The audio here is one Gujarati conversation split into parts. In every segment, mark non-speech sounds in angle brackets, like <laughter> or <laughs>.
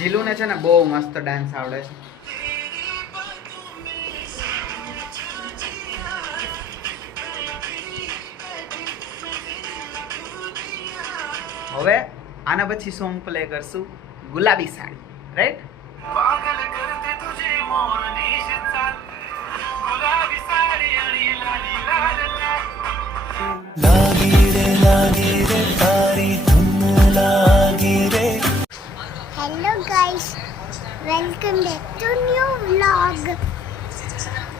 જીલુને છે ને બહુ મસ્ત ડાન્સ આવડે છે. હવે આના પછી સોંગ પ્લે કરશું ગુલાબી સાડી. રાઈટ પાગલ કર તુજે મોરની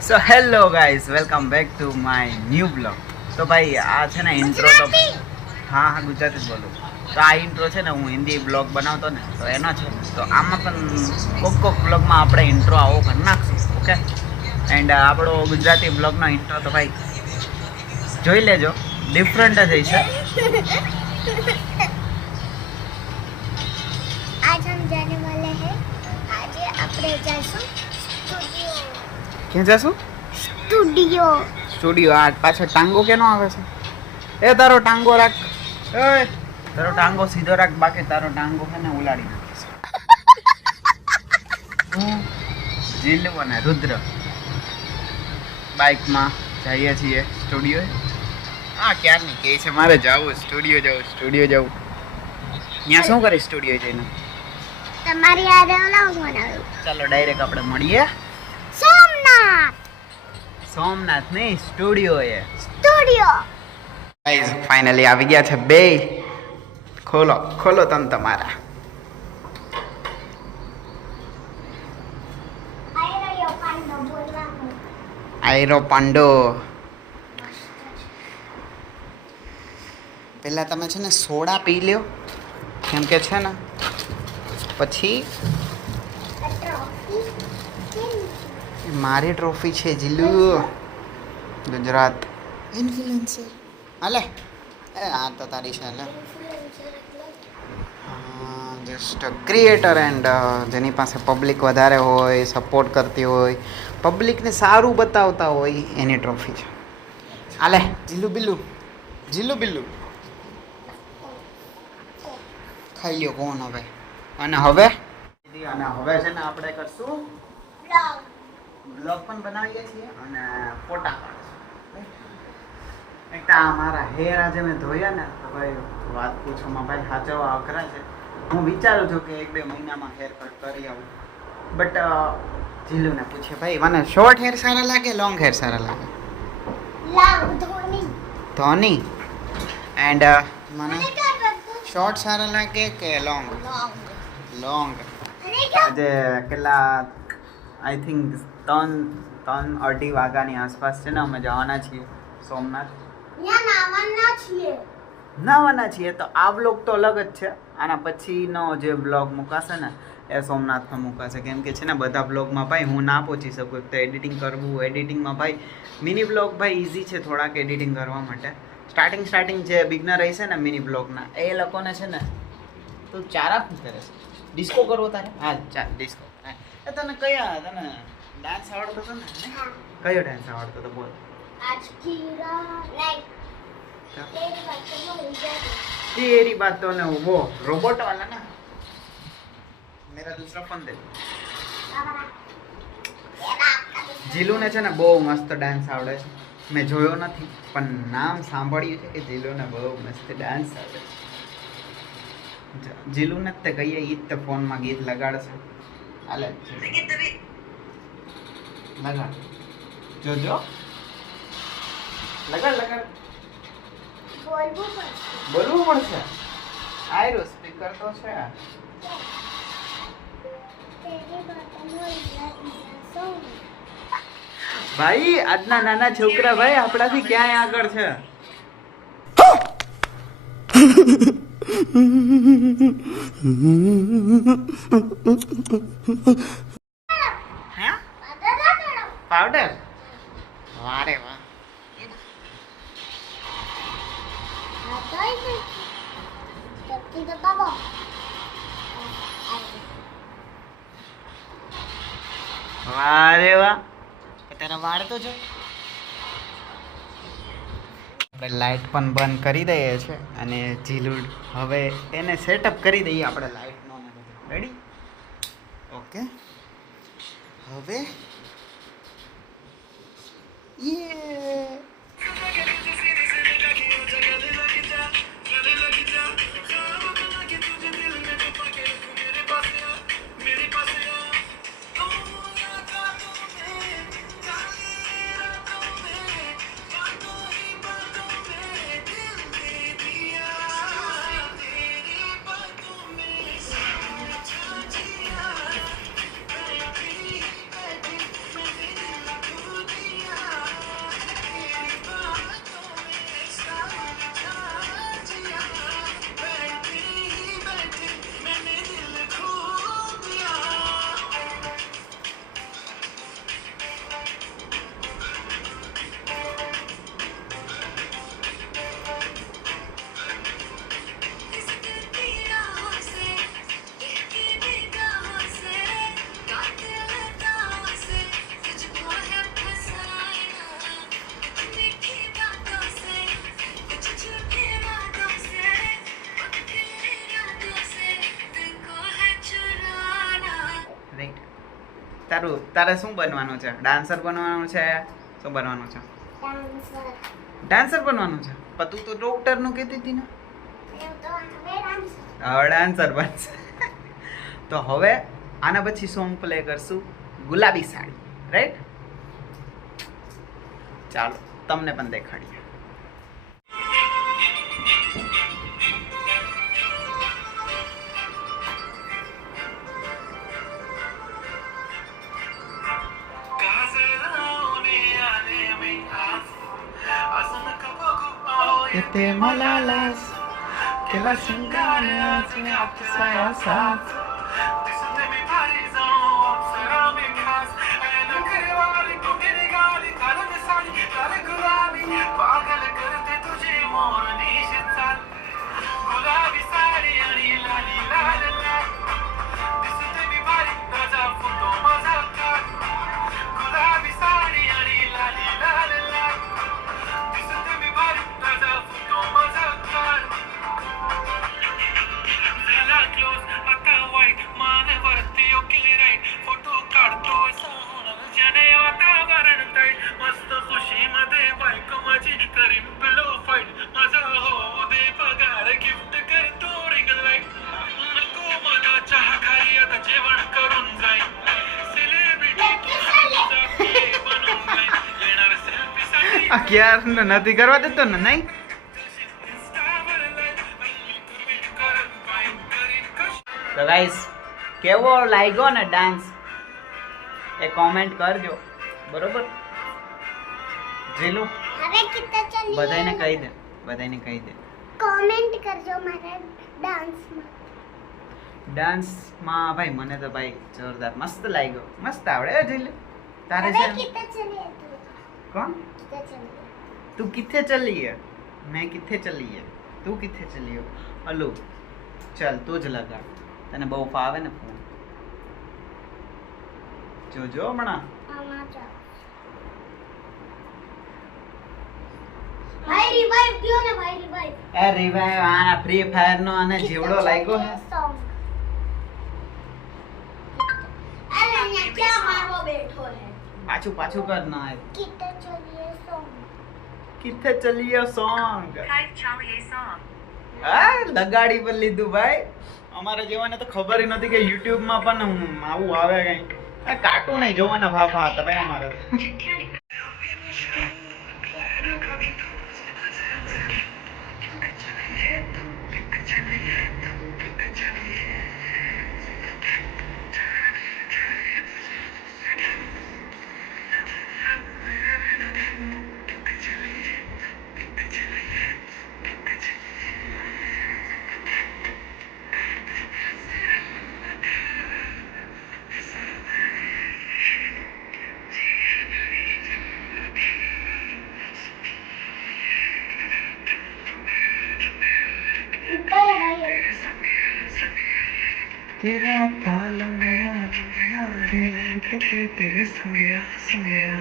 so hello guys welcome back to my new blog તો ભાઈ આ છે ને ઇન્ટ્રો તો હા હા ગુજરાતી જ બોલું. તો આ ઇન્ટ્રો છે ને હું હિન્દી બ્લોગ બનાવતો ને તો એનો છે તો આમાં પણ કોક કોક બ્લોગમાં આપણે ઇન્ટ્રો આવો કરી નાખશું ઓકે એન્ડ આપણો ગુજરાતી બ્લોગનો ઇન્ટ્રો તો ભાઈ જોઈ લેજો ડિફરન્ટ જ હશે <laughs> આપણે જઈશું સ્ટુડિયો. ક્યાં જશું સ્ટુડિયો. સ્ટુડિયો. આ પાછળ ટાંગો કેનો આવે છે? એ તારો ટાંગો રાખ. એ તારો ટાંગો સીધો રાખ. બાકી તારો ટાંગો છે ને ઉલાડી નાખીશ હું જીલુ અને રુદ્ર બાઇકમાં જઈએ છીએ સ્ટુડિયો હા ક્યારની કહે છે? મારે જવું સ્ટુડિયો જવું સ્ટુડિયો જવું. ત્યાં શું કરે સ્ટુડિયો જઈને? તમારી યાદ બનાવ્યું ચાલો ડાયરેક્ટ આપણે મળીએ. સોમનાથ! સોમનાથ નહીં સ્ટુડિયો એ. સ્ટુડિયો! ગાઈઝ ફાઇનલી આવી ગયા છે બે. ખોલો ખોલો તમ તમારા. આયરો પાનો બોલવાનું આયરો પાંડો. પહેલાં તમે છે ને સોડા પી લ્યો. કેમ કે છે ને પછી મારી ટ્રોફી છે જીલુ. ગુજરાત. ઇન્ફ્લુએન્સર એ આ તો તારી છે હાલે જસ્ટ ક્રિએટર એન્ડ જેની પાસે પબ્લિક વધારે હોય સપોર્ટ કરતી હોય પબ્લિકને સારું બતાવતા હોય એની ટ્રોફી છે. હાલે જીલુ બિલ્લુ. જીલુ બિલ્લુ. ખાઈ લ્યો કોણ હવે? અને હવે? અને હવે છે ને આપણે કરશું બ્લોગ પણ બનાવીએ છીએ અને ફોટા પણ એક આ મારા હેર આજે મેં ધોયા ને તો ભાઈ વાત પૂછોમાં ભાઈ સાચો અઘરા છે. હું વિચારું છું કે એક બે મહિનામાં હેર કટ કરી આવું. બટ જીલુને પૂછે ભાઈ મને શોર્ટ હેર સારા લાગે લોંગ હેર સારા લાગે? ધોની. ધોની? એન્ડ મને શોર્ટ સારા લાગે કે લોંગ લોંગ લોંગ આજે કેટલા આઈ થિંક ત્રણ ત્રણ અઢી વાગ્યાની આસપાસ છે ને અમે જવાના છીએ સોમનાથ. નાવાના છીએ. નાવાના છીએ તો આ બ્લોગ તો અલગ જ છે. આના પછીનો જે બ્લોગ મુકાશે ને એ સોમનાથનો મુકાશે. કેમ કે છે ને બધા બ્લોગમાં ભાઈ હું ના પહોંચી શકું. એક તો એડિટિંગ કરવું એડિટિંગમાં ભાઈ મિની બ્લોગ ભાઈ ઇઝી છે થોડાક એડિટિંગ કરવા માટે. સ્ટાર્ટિંગ સ્ટાર્ટિંગ જે બિગનર રહેશે ને મિની બ્લોગના એ લોકોને છે ને તું ચારા શું કરે છે? ડિસ્કો કરવો તારે? હા ચાલ ડિસ્કો તને કયા તને ડાન્સ આવડતો હતો ને? કયો ડાન્સ આવડતો હતો બોલ. તેરી બાત તો ને વો રોબોટ વાલા ના. મેરા દૂસરા ફોન દે. જીલુને છે ને બહુ મસ્ત ડાન્સ આવડે છે. મેં જોયો નથી પણ નામ સાંભળ્યું છે કે જીલુને બહુ મસ્ત ડાન્સ આવડે છે. જ- જીલુને તે કહીએ ઈ જ તે ફોનમાં ગીત લગાડશે. હાલે. લગાડ. જોજો. લગાડ લગાડ. બોલવું પડશે. આયરો સ્પીકર તો છે. ભાઈ આજના નાના છોકરા ભાઈ આપણાથી ક્યાંય આગળ છે? ના પાવડર વારે વાહ. વારે વાહ. તારા વાળ તો જો. આપણે લાઇટ પણ બંધ કરી દઈએ છે અને જીલુડ હવે એને સેટઅપ કરી દઈએ આપણે લાઇટનો રેડી ઓકે હવે તારું તારે શું બનવાનું છે? ડાન્સર બનવાનું છે શું બનવાનું છે? ડાન્સર બનવાનું છે? પણ તું તો ડોક્ટરનું કહેતી હતી ને. હવે ડાન્સર બનશે. તો હવે આના પછી સોંગ પ્લે કરશું. ગુલાબી સાડી. રાઈટ ચાલો તમને પણ દેખાડીએ. अहो કે તે મલાલાસ કેવા શિંગારે છે આપસાયા આ નથી કરવા દેતો ને નહીં? તો ગાઈસ કેવો લાગ્યો ને ડાન્સ એ કોમેન્ટ કરજો બરોબર? જીલુ બધાને કહી દે બધાને કહી દે. કોમેન્ટ કરજો મારા ડાન્સમાં ડાન્સમાં ભાઈ મને તો ભાઈ જોરદાર મસ્ત લાગ્યો. મસ્ત આવડે જીલુ તારે છે? કિતા ચલીએ તું કોણ કિતા ચલીએ तू किथे चली है मैं किथे चली है तू किथे चली हो हलो चल તું જ લગા તને બહુ ફાવે ને ફોન જોજો હમણાં આમાં ચાલ ભાઈ રિવાઇવ કયો ને ભાઈ રિવાઇવ એ રિવાઈવ આ ફ્રી ફાયર નો અને જેવડો લાગ્યો હે પાછું પાછું કર ના Kita ચલિયે song કિથે ચલીએ song Type Charlie song હા લગાડી પર લીધું ભાઈ. અમારા જેવાને તો ખબર ય નથી કે YouTube માં પણ આવું આવે કઈ આ કાર્ટૂન જોવાના ભાફા હતા ભાઈ અમારે. तेरा पालन तेरे सो गया सो गया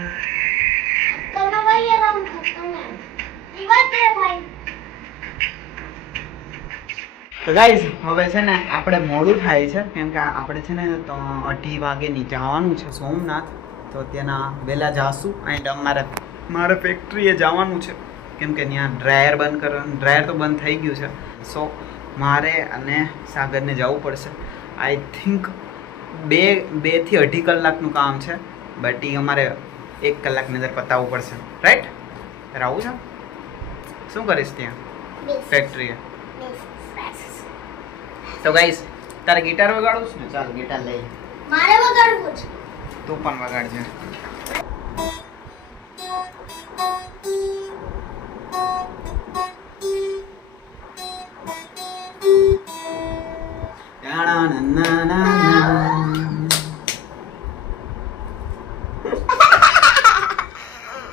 તમે ભાઈ રાઉન્ડ ખતમ રિવાઇવ દે ભાઈ તો ગાઈઝ હવે છે ને આપણે મોડું થાય છે કેમ કે આપણે છે ને તો અઢી વાગે નીચે આવવાનું છે સોમનાથ તો ત્યાંના વહેલા જાશું એન્ડ અમારે મારે ફેક્ટરીએ જવાનું છે કેમ કે ત્યાં ડ્રાયર બંધ કરવાનું ડ્રાયર તો બંધ થઈ ગયું છે સો મારે અને સાગરને જવું પડશે આઈ થિંક બે બેથી અઢી કલાકનું કામ છે બટ એ અમારે એક કલાકની અંદર પતાવવું પડશે. રાઈટ આવું છે? શું કરીશ ત્યાં? ફેક્ટરીએ તો ગાઈસ તારે ગિટાર વગાડવું છે? ને ચાલ ગિટાર લઈ. મારે વગાડવું છે તું પણ વગાડજે.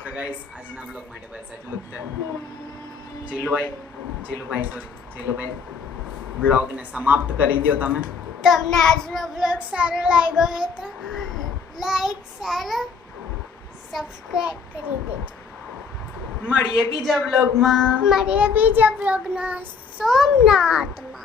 તો ગાઈસ આજના બ્લોગ માટે બસ એટલું જ ચીલુભાઈ ચીલુભાઈ સોરી ચીલુભાઈ બ્લોગને સમાપ્ત કરી દો તમે. તમને આજનો બ્લોગ સારો લાગ્યો હોય તો લાઈક શેર સબસ્ક્રાઇબ કરી દેજો. મળીએ બીજા બ્લોગમાં મળીએ બીજા બ્લોગના સોમનાથમાં.